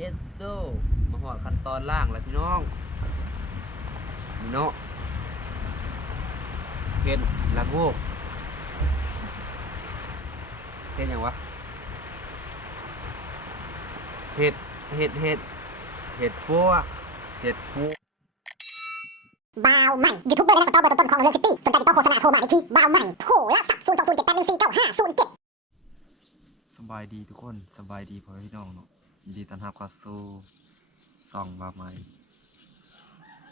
yes do มาหอดขั้นตอนล่างแล้วพี่น้องเนาะเห็ดละโงกเห็ดหยังวะเห็ดเห็ดเห็ดเห็ดปัวเห็ดปัวบาวใหม่ยูทูบเบอร์และนักต่อเบอร์ต้นของเรื่องซิตี้สนใจติดต่อโฆษณาโทรมาได้ที่บาวใหม่โทรและสักศูนย์สองศูนย์เจ็ดแปดหนึ่งสี่เก้าห้าศูนย์เจ็ดสบายดีทุกคนสบายดีพ่อพี่น้องเนาะ ยินดีต้อนรับเข้าสู่ซองบาใหม่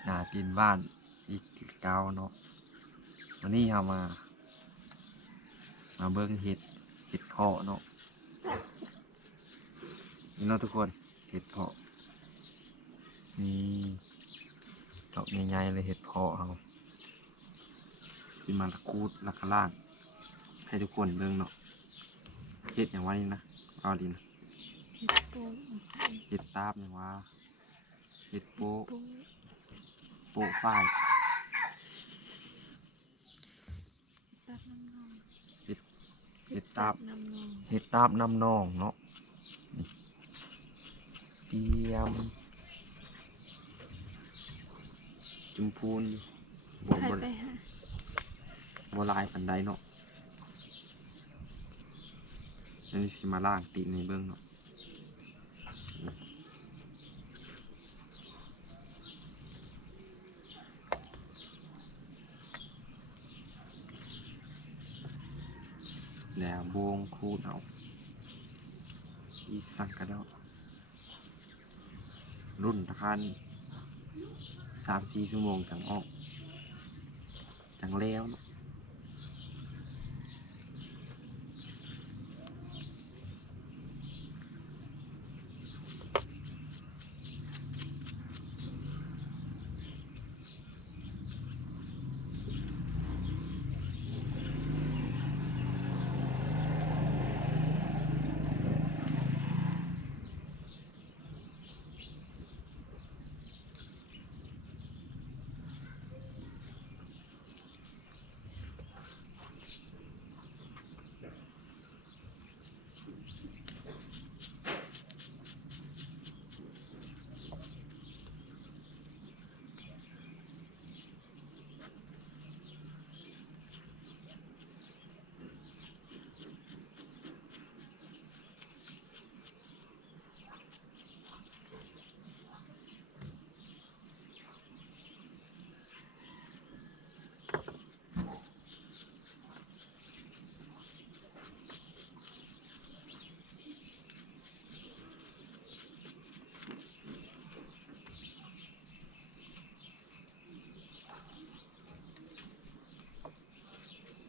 หนาตีนบ้านอีกเก้าเนาะวันนี้เรามา มาเบิ้งเห็ดเห็ดเพาะเนาะนี่เนาะทุกคนเห็ดเพาะนี่ดอกใหญ่ๆเลยเห็ดเพาะเราที่มาละคูดละกระล่างให้ทุกคนเบิ้งเนาะเห็ดอย่างว่านี่นะเอาดีนะ เห็ดตาบอย่างว่าเห็ดโป๊ะโป๊ะฝ้ายเห็ดเห็ดตาบเห็ดตาบน้ำนองเนาะเตรียมจุมพูนบนบนบนลายปันไดเนาะนนี้สิมาล่างตีในเบื้องเนาะ แล้วบวงคูดเอาอีสังกันแล้วรุ่นทันสามสี่ชั่วโมงจังออก จังแล้วเนาะ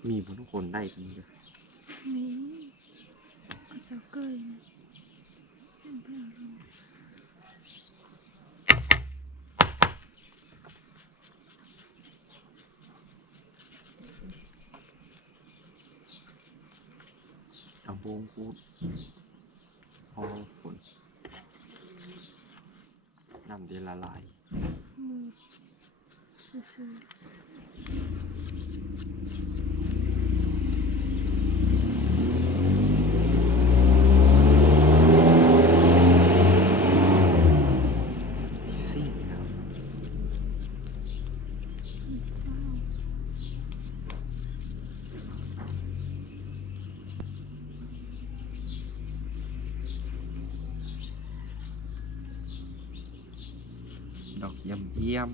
มีบุทุกคนได้กันเลยนี่ก็จะเกยนะเป็นเพื่อนเราบงคูดพอฝนน้ำเดละลายมือซื้อ ซี่ครับ ดอก เยี่ยมเยี่ยม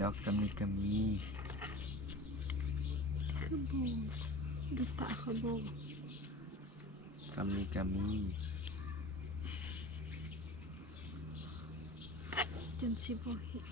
ดอกสำนิกามีคือโบดูตาเขาโบสำนิกามีจนสิบเห็น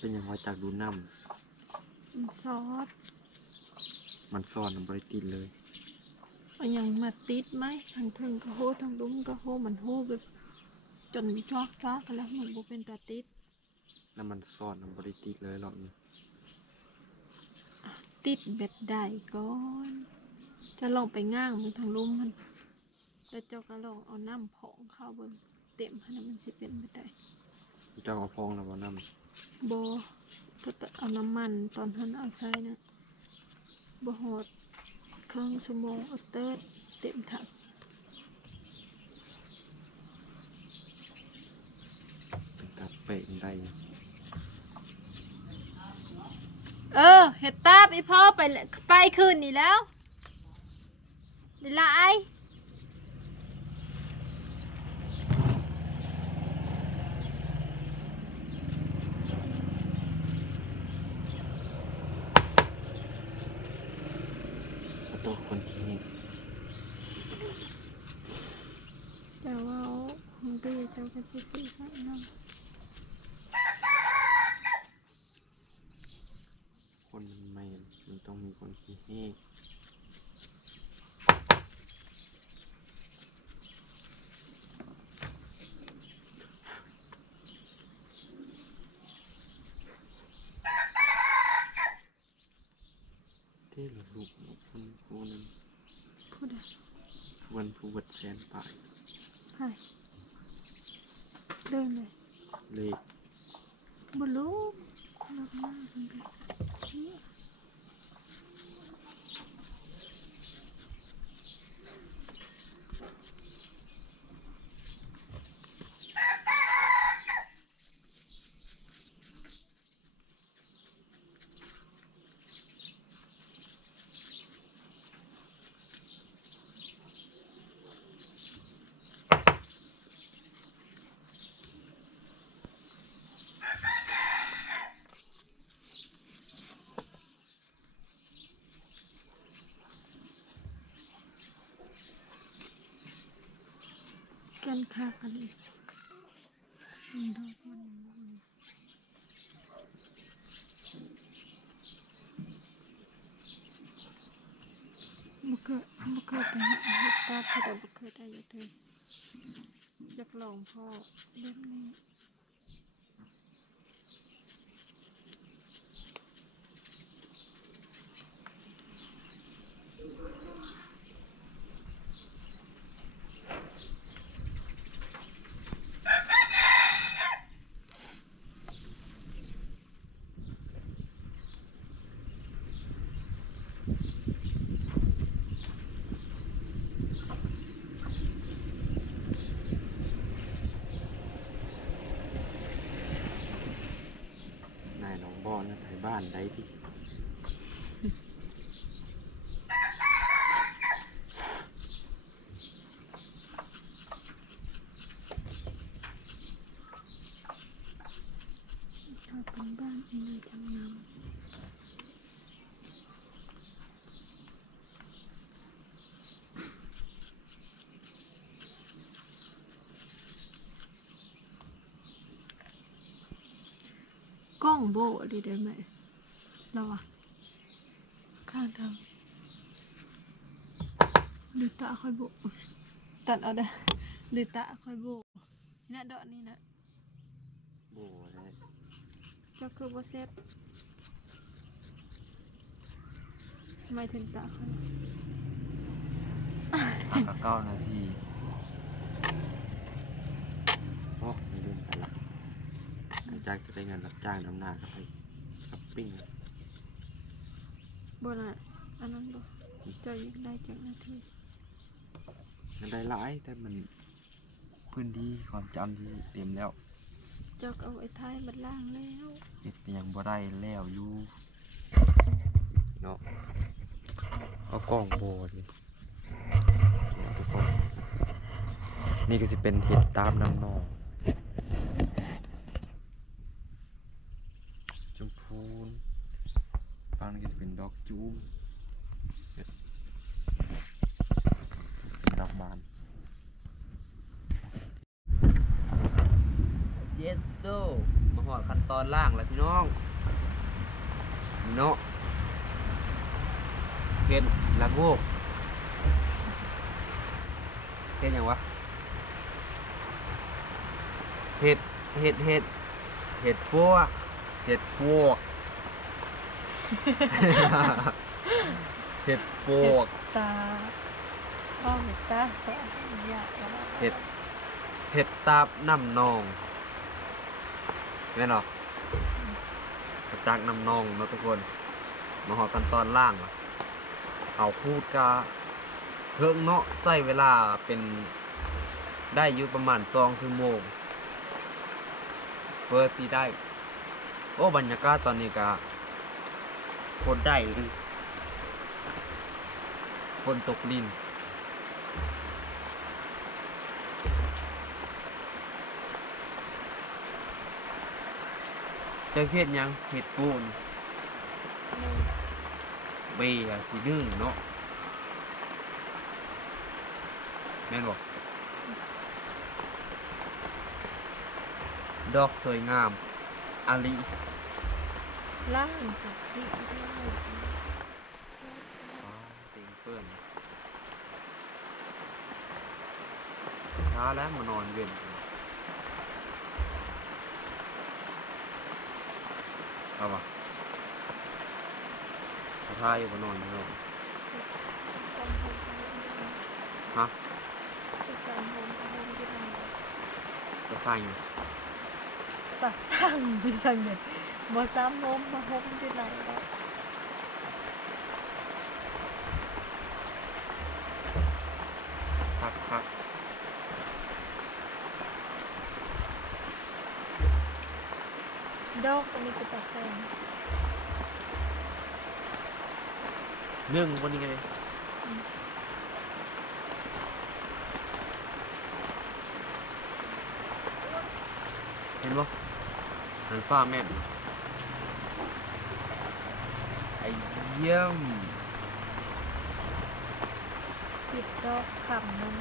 เป็นหยังว่าจากดูน้มันซอสำมันซ่อนมันบริติดเลยเอาหยังมาติดไหมทางถึงก็โหทางดุ้มก็โหมันโหแบบจนจอกจ้ากันแล้วมันบ่เป็นตาติดแล้วมันซ่อนมันบริติดเลยหรอกนี่ติดเบ็ดได้ก่อน จะลองไปง่างมันทางลุ่มมัน แล้วเจ้าก็ลองเอาน้ำผองเข้าเบิ่งเต็มให้มันสิเป็นเบ็ดได้ เจ้าก็พองแล้วว่าน้ บก็จะเอาน้ำมันตอนท่านเอาใส่นะบหอดครึ่งชั่วโมงเอาเติร์ดเต็มถังำเป็นตาเป๊ะได้เออเห็ดตาบอีพ่อไปแล้วไปคืนนี่แล้วเดี๋ยวละไอ ประตูคนที่นี่ แต่ว่าของพี่เจ้าก็สิปีให้น้อง คนมันไม่มันต้องมี คนขี้เห้ที่เราลูกคนคนนึงพูดอะวันผู้วัดแสนป่ายใช่เดินเลย เลข บลูลักมากเลย กันคากันเลยมันดอกมันบุกเกอร์บุกเกอร์ไปหาเฮ็ดตาเขาแต่บุกเกอร์ได้ยังไงอยากลองพ่อเล่มนี้ นะไทยบ้านได้ที่ถ้าเป็นบ้านอินเลยจำนำกล้องโบดีได้ไหมเราอะข้างทางหรือตาคอยโบตัดเอาได้หรือตาคอยโบนี่นะดอกนี่นะโบได้เจ้าคือโบเซ็ตทำไมถึงตาคอยพักเก้านาทีโอ้ไม่ลืมกันละหลังจากจะได้เงินรับจ้างน้ำหน้าก็ไปช้อปปิ้งละบ น่ะอันนั้นบ่เจ้ายังได้จากนาทีมันได้หลายแต่มันพื้นที่ความจำที่เต็มแล้วเจ้าก็เอาไว้ท้ายบัดล่างแล้วเฮ็ดไปยังบ่ได้แล้วอยู่เนาะเอากล้องโบดิเนี่ยทุกคนนี่ก็จะเป็นเห็ดตามน้ำนองชมพูน ฟังนี่ก็จะเป็นดอกจูมเนี่ยเป็นดอกบานเจสโตมาหหอดขั้นตอนล่างแล้วพี่น้องนี่เนาะเห็ดละโงกเห็ดหยังวะเห็ดเห็ดเห็ดเห็ดพวกเห็ดพวก เห็ดพวก ตาพ่อเห็ดตาสองอย่างแล้วเห็ด เห็ดตาบน้ำนองแม่นหรอเห็ดตากน้ำนองเนาะทุกคน มาหอดกันตอนล่างอะเอาพูดกาเพิ่งเนาะใช้เวลาเป็นได้อยู่ประมาณสองชั่วโมงเพื่อที่ได้ โอ้บรรยากาศตอนนี้ก็โคตรได้เลยฝนตกลินจะเฮ็ดยังเห็ดปูนเบียสีนึ่งเนาะแม่นบอกดอกสวยงามอาลี ล่างจากที่ที่เราเต็งเปิ้นช้าแล้วมานอนเว้นเอาวะท้าอยู่มานอนอยู่เนาะซ้อมโฮมฮะซ้อมโฮมโฮมที่ทำจะสร้างอยู่ตัดสร้างดิฉันเนี่ย บ่ซ้ำโฮมมาโฮมที่ไหนแล้วพักพักดอกอันนี้ก็ตัดแตงเรื่องวันนี้ไงเห็นบ่หันฟ้าแม่นไอ้ เยี่ยม สิบดอกคำนึง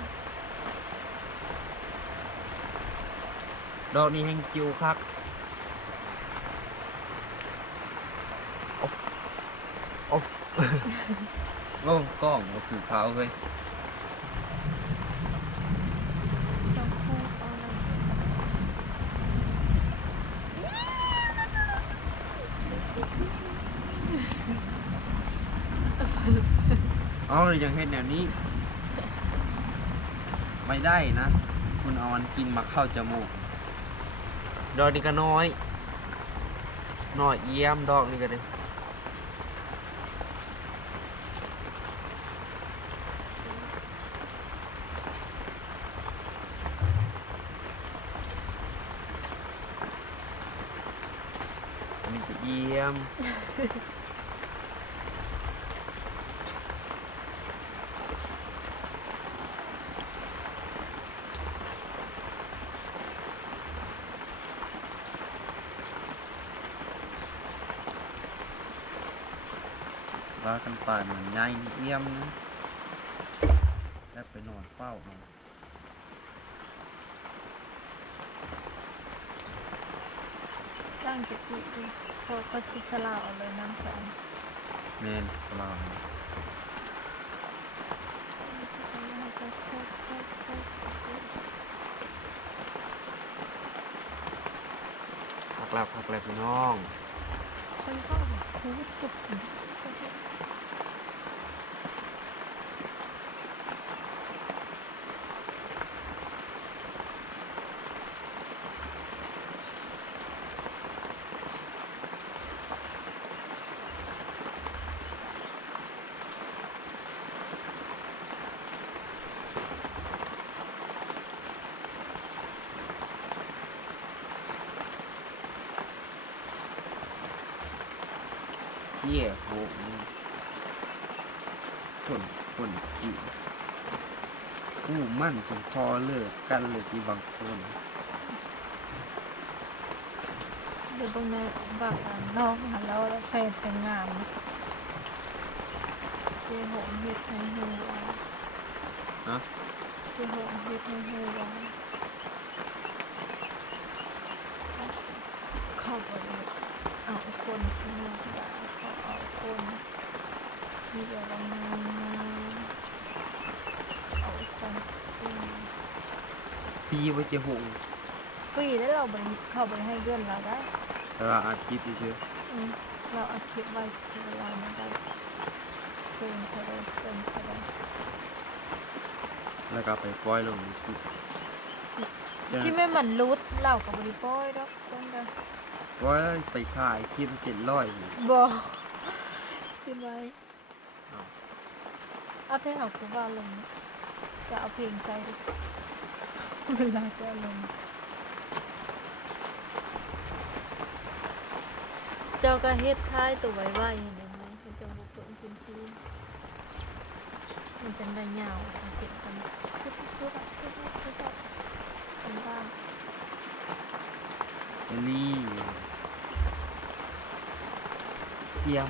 ดอกนี้แห้งจิวคักโอ้โอ้ โอ้กล้องก็คือเขาเฮ้ย จังคู่เอาอะไร เอาเลยยังเห็นแนวนี้ ไม่ได้นะ คุณเอาอันกินมาเข้าจมูก ดอกนี้ก็น้อย น้อยเยี่ยมดอกนี้ก็เลยอันนี้ก็เยี่ยมากันไปเหมือนใหญ่เยี่ยมนะแล้วไปนอนเฝ้ามันตั้งจุดอีกดิพอก็สิสลาเอาเลยน้ำสองเมนสลามพักแล้วพักแล้วพี่น้องคนก็คูจุด เจี๊ยโหคนคนจีอู้มั่นจนพอเลิกกันเลยที่บางคนเดี๋ยวตรงนี้บากการน้องหันแล้วแล้วแฟนแต่งงานเจหงเฮ็ดให้ฮู้ว่าฮะเจหงเฮ็ดให้ฮู้ว่าเขาเข้าไปเอาคนที่มาด่าเขาเอาคนที่จะลงมาเอาคนอืมปีไว้เจียหงปีได้เราไปเข้าไปให้เงินเราได้แต่ว่าอาชีพที่คืออืมเราเอาคลิปไว้เสียเวลาไม่ได้เซ็งเขาได้เซ็งเขาได้แล้วก็ไปปล่อยลงในคลิปที่ไม่มันรุดเรากับบริโภคดอกต้องกันปล่อยแล้วไปขายคลิปเจ็ดร้อยบอกคิดไว้ เอา เอาเท่าคือว่าลง จะเอาเพลงใส่เวลาจะลง เจ้าก็เฮ็ดท้ายตัวไว้ไว้เห็นไหมให้เจ้าบุกเปิดพื้นที่มันจะได้ยาวเก็บกันปึ๊บปึ๊บปึ๊บปึ๊บปึ๊บบเป็นบ้างนนี้เตรียม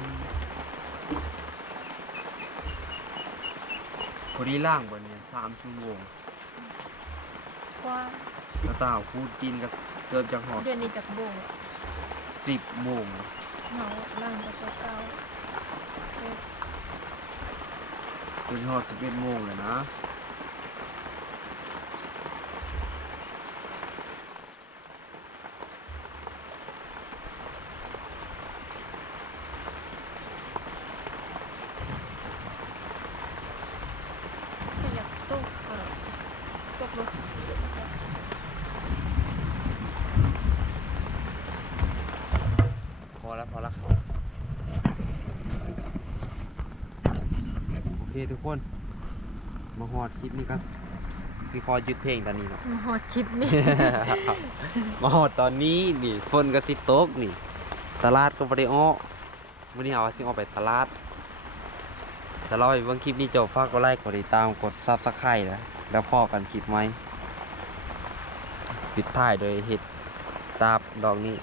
พอดีล่างบนเนี่ยสามชั่วโมงกว้างแล้วตาพูดกินกับเริ่มจากหอดเดือนนี้จากโบงสิบโมงเฮานั่งกับเก้าเอ็ดจนหอดสิบเอ็ดโมงเลยนะ ขยับตู้เออตกรถ พอ แล้วพอแล้วโอเคทุกคน มาหอดคลิปนี้ก็สิคอหยุดเพลงตอนนี้เนาะมาหอดคลิปนี้มาหอดตอนนี้นี่ฝนก็สิตกนี่ ตลาดก็บ่ได้อ้อวันนี้เอาว่าสิออกไปตลาดแต่เราไปเบิ่งคลิปนี้จบฝากกดไลค์กดติดตามกด Subscribe นะแล้วพอกันคลิปไหมปิดท้ายโดยเห็ดตาบดอกนี้